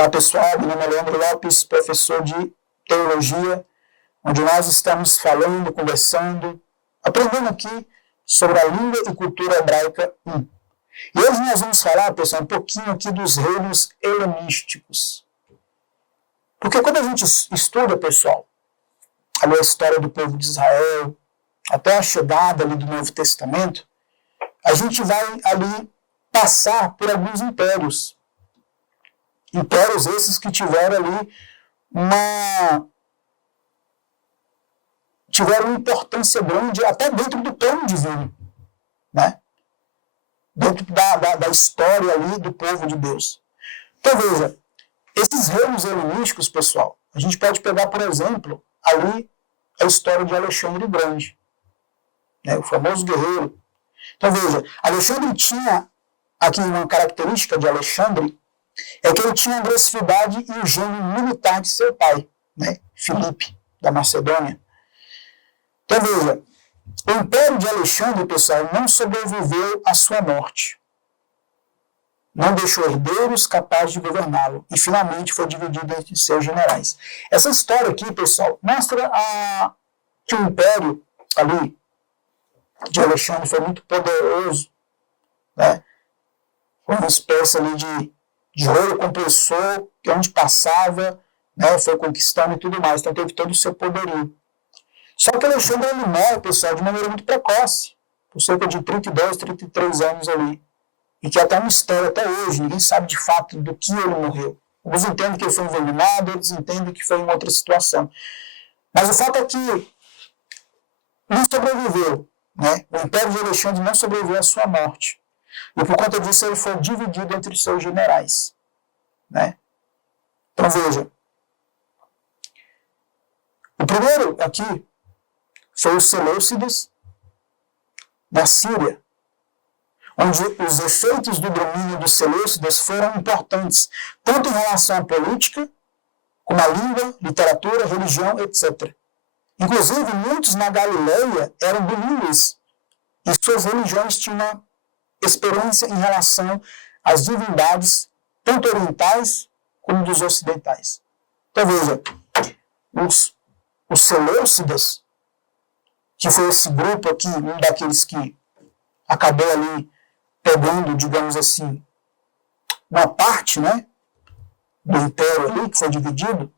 Olá pessoal, meu nome é Leandro Lopes, professor de Teologia, onde nós estamos falando, conversando, aprendendo aqui sobre a língua e cultura hebraica 1. E hoje nós vamos falar, pessoal, um pouquinho aqui dos reinos helenísticos. Porque quando a gente estuda, pessoal, ali a história do povo de Israel, até a chegada ali do Novo Testamento, a gente vai ali passar por alguns impérios. Impérios esses que tiveram ali tiveram uma importância grande até dentro do plano divino, né? Dentro da história ali do povo de Deus. Então veja, esses reinos helenísticos, pessoal, a gente pode pegar, por exemplo, ali a história de Alexandre o Grande, né? O famoso guerreiro. Então veja, Alexandre tinha aqui uma característica de Alexandre, é que ele tinha a agressividade e o gênio militar de seu pai, né? Filipe, da Macedônia. Então veja, o Império de Alexandre, pessoal, não sobreviveu à sua morte. Não deixou herdeiros capazes de governá-lo e finalmente foi dividido entre seus generais. Essa história aqui, pessoal, mostra que o Império ali de Alexandre foi muito poderoso, né? Foi uma espécie ali de ouro compressor, que onde passava, né, foi conquistando e tudo mais. Então teve todo o seu poderio. Só que Alexandre ele morre, pessoal, de maneira muito precoce, por cerca de 32, 33 anos ali. E que até é um mistério até hoje, ninguém sabe de fato do que ele morreu. Alguns entendem que ele foi envenenado, outros entendem que foi em outra situação. Mas o fato é que não sobreviveu, né? O Império de Alexandre não sobreviveu à sua morte. E por conta disso ele foi dividido entre os seus generais, né? Então veja, o primeiro aqui foi o Seleucidas, da Síria, onde os efeitos do domínio dos Seleucidas foram importantes, tanto em relação à política, como à língua, literatura, religião, etc. Inclusive, muitos na Galileia eram bilíngues, e suas religiões tinham uma experiência em relação às divindades, tanto orientais como dos ocidentais. Então veja, os Seleucidas, que foi esse grupo aqui, um daqueles que acabou ali pegando, digamos assim, uma parte, né, do império ali, que foi dividido,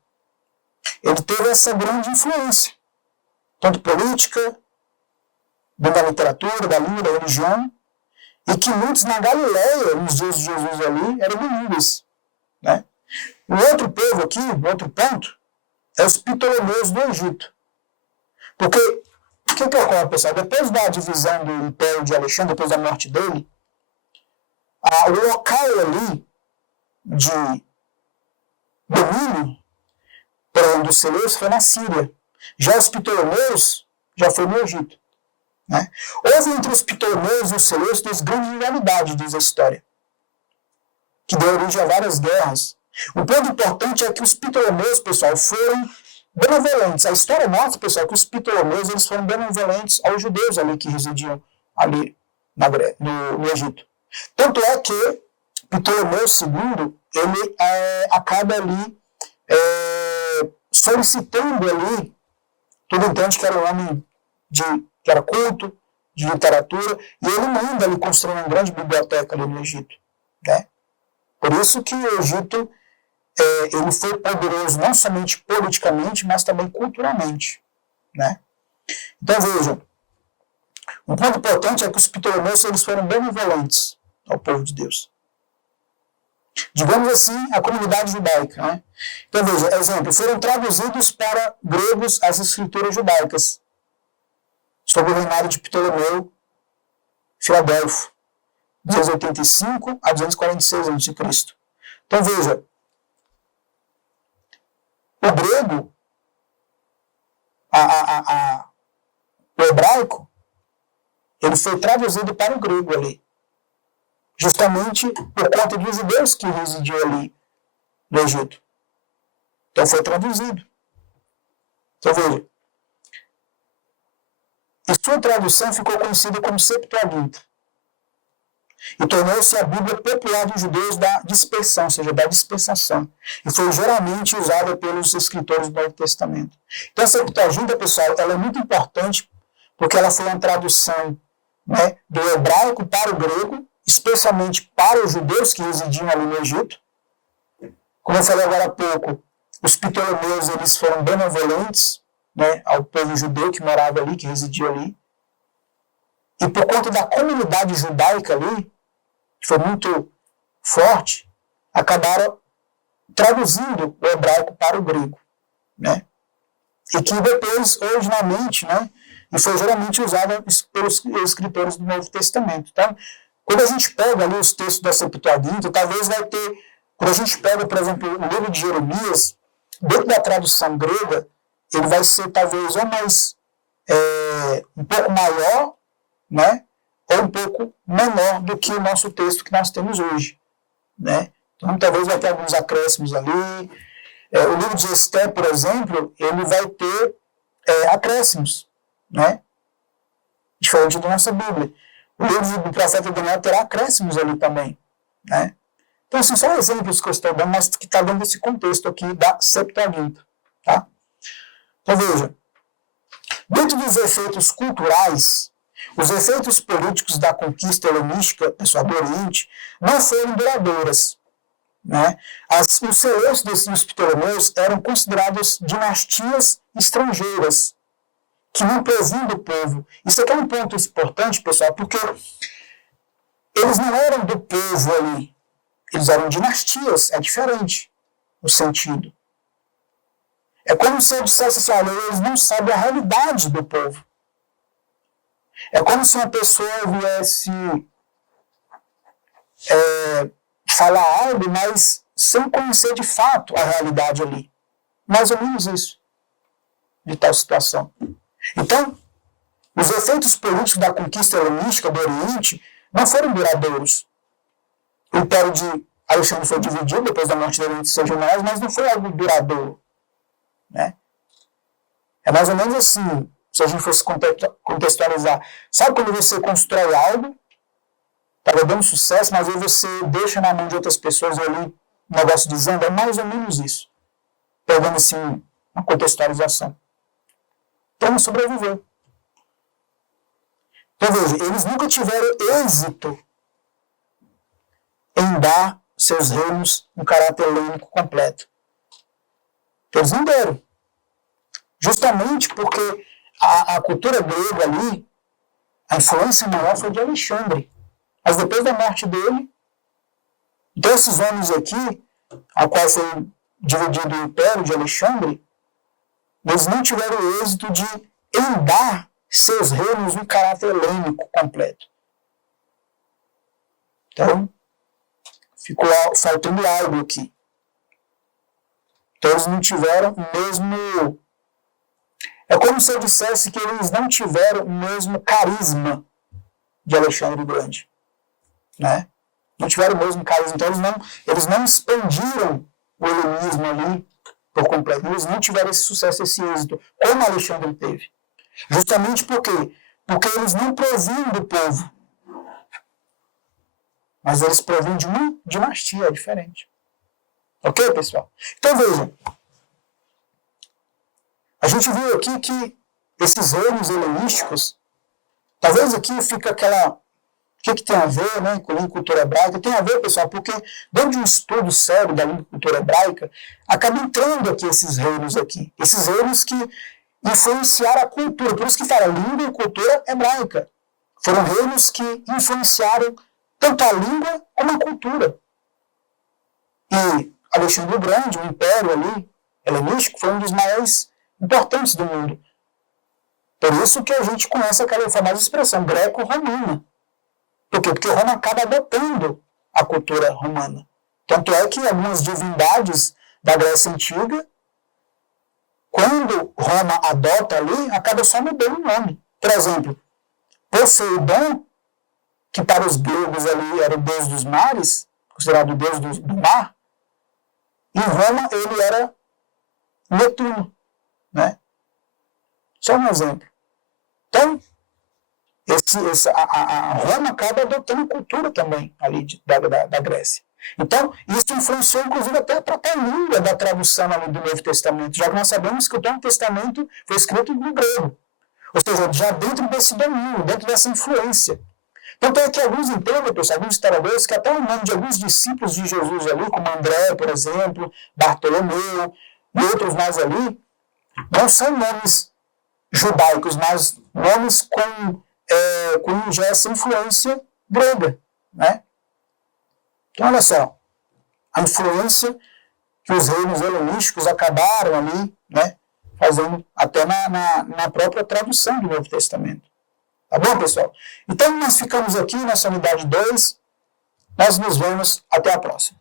ele teve essa grande influência, tanto política, da literatura, da língua, da religião, e que muitos na Galileia, nos dias de Jesus ali, eram bilíngues, né? O outro povo aqui, o outro ponto, é os Ptolomeus do Egito. Porque, o que ocorre, pessoal? Depois da divisão do Império de Alexandre, depois da morte dele, o local ali de domínio dos Seleucidas foi na Síria. Já os Ptolomeus já foi no Egito, né? Houve entre os Ptolomeus e os Seleucidas grande rivalidade, diz a história, que deu origem a várias guerras. O ponto importante é que os Ptolomeus, pessoal, foram benevolentes. A história mostra, pessoal, que os Ptolomeus eles foram benevolentes aos judeus ali que residiam ali no Egito. Tanto é que Ptolomeu II, ele acaba ali solicitando ali, tudo entende que era um homem que era culto, de literatura, e ele manda ali construir uma grande biblioteca ali no Egito, né? Por isso que o Egito ele foi poderoso não somente politicamente, mas também culturalmente, né? Então vejam, um ponto importante é que os Ptolomeus eles foram benevolentes ao povo de Deus. Digamos assim, a comunidade judaica, né? Então veja, exemplo, foram traduzidos para gregos as escrituras judaicas sob o reinado de Ptolomeu Filadelfo, 285 a 246 a.C. Então veja, o grego, o hebraico, ele foi traduzido para o grego ali, justamente por conta dos judeus que residiam ali no Egito. Então foi traduzido. Então veja, e sua tradução ficou conhecida como Septuaginta. e tornou-se a Bíblia popular dos judeus da dispersão, ou seja, da dispensação. E foi geralmente usada pelos escritores do Novo Testamento. Então, essa Septuaginta, pessoal, ela é muito importante porque ela foi uma tradução, né, do hebraico para o grego, especialmente para os judeus que residiam ali no Egito. Como eu falei agora há pouco, os ptolomeus eles foram benevolentes, né, ao povo judeu que morava ali, que residia ali. E por conta da comunidade judaica ali, que foi muito forte, acabaram traduzindo o hebraico para o grego, né? E que depois, originalmente, né, e foi geralmente usada pelos escritores do Novo Testamento. Então, quando a gente pega ali os textos da Septuaginta, talvez vai ter, quando a gente pega, por exemplo, o livro de Jeremias, dentro da tradução grega, ele vai ser talvez ou mais um pouco maior, né, ou um pouco menor do que o nosso texto que nós temos hoje, né? Então, talvez vai ter alguns acréscimos ali. O livro de Esté, por exemplo, ele vai ter acréscimos, né? Diferente da nossa Bíblia. O livro do profeta Daniel terá acréscimos ali também, né? Então, assim, são exemplos que eu estou dando, mas que está dando esse contexto aqui da Septuaginta, tá? Então, veja, dentro dos efeitos culturais, os efeitos políticos da conquista helenística, pessoal do Oriente, não foram duradouras, né? Os seleucidas e os ptolomeus eram considerados dinastias estrangeiras, que não provinham do povo. Isso aqui é um ponto importante, pessoal, porque eles não eram do povo ali, eles eram dinastias, é diferente o sentido. É como se eu dissesse assim, olha, eles não sabem a realidade do povo. É como se uma pessoa viesse falar algo, mas sem conhecer de fato a realidade ali. Mais ou menos isso, de tal situação. Então, os efeitos políticos da conquista helenística do Oriente não foram duradouros. O Império de Alexandre foi dividido depois da morte dele em seus generais, mas não foi algo duradouro, né? É mais ou menos assim, se a gente fosse contextualizar. Sabe quando você constrói algo, estava dando sucesso, mas aí você deixa na mão de outras pessoas ali um negócio dizendo, é mais ou menos isso. Pegando assim uma contextualização. Então não sobreviveu. Então veja, eles nunca tiveram êxito em dar seus reinos um caráter helênico completo. Eles não deram. Justamente porque a cultura grega ali, a influência maior foi de Alexandre. Mas depois da morte dele, desses homens aqui, ao qual foi dividido o Império de Alexandre, eles não tiveram o êxito de em dar seus reinos um caráter helênico completo. Então, ficou faltando algo aqui. Então, eles não tiveram o mesmo... É como se eu dissesse que eles não tiveram o mesmo carisma de Alexandre o Grande, né? Não tiveram o mesmo carisma. Então, eles não expandiram o helenismo ali por completo. Eles não tiveram esse sucesso, esse êxito, como Alexandre teve. Justamente por quê? Porque eles não provinham do povo. Mas eles provinham de uma dinastia diferente. Ok, pessoal? Então, vejam. A gente viu aqui que esses reinos helenísticos, talvez aqui fica aquela... O que tem a ver, né, com a língua e cultura hebraica? Tem a ver, pessoal, porque dentro de um estudo sério da língua e cultura hebraica, acaba entrando aqui esses reinos aqui. Esses reinos que influenciaram a cultura. Por isso que fala língua e cultura hebraica. Foram reinos que influenciaram tanto a língua como a cultura. E Alexandre o Grande, o império ali, helenístico, foi um dos maiores importantes do mundo. Por isso que a gente conhece aquela famosa expressão greco-romana. Por quê? Porque Roma acaba adotando a cultura romana. Tanto é que algumas divindades da Grécia Antiga, quando Roma adota ali, acaba só mudando o nome. Por exemplo, Poseidon, que para os gregos ali era o deus dos mares, considerado o deus do mar, em Roma ele era Netuno, né? Só um exemplo. Então, a Roma acaba adotando cultura também ali da Grécia. Então, isso influenciou, inclusive, até a própria língua da tradução ali do Novo Testamento, já que nós sabemos que o Novo Testamento foi escrito no grego. Ou seja, já dentro desse domínio, dentro dessa influência. Tanto é que alguns entendem, pessoal, alguns historiadores, que até o nome de alguns discípulos de Jesus ali, como André, por exemplo, Bartolomeu e outros mais ali, não são nomes judaicos, mas nomes com já essa influência grega, né? Então, olha só, a influência que os reinos helenísticos acabaram ali, né, fazendo até na própria tradução do Novo Testamento. Tá bom, pessoal? Então, nós ficamos aqui nessa unidade 2. Nós nos vemos até a próxima.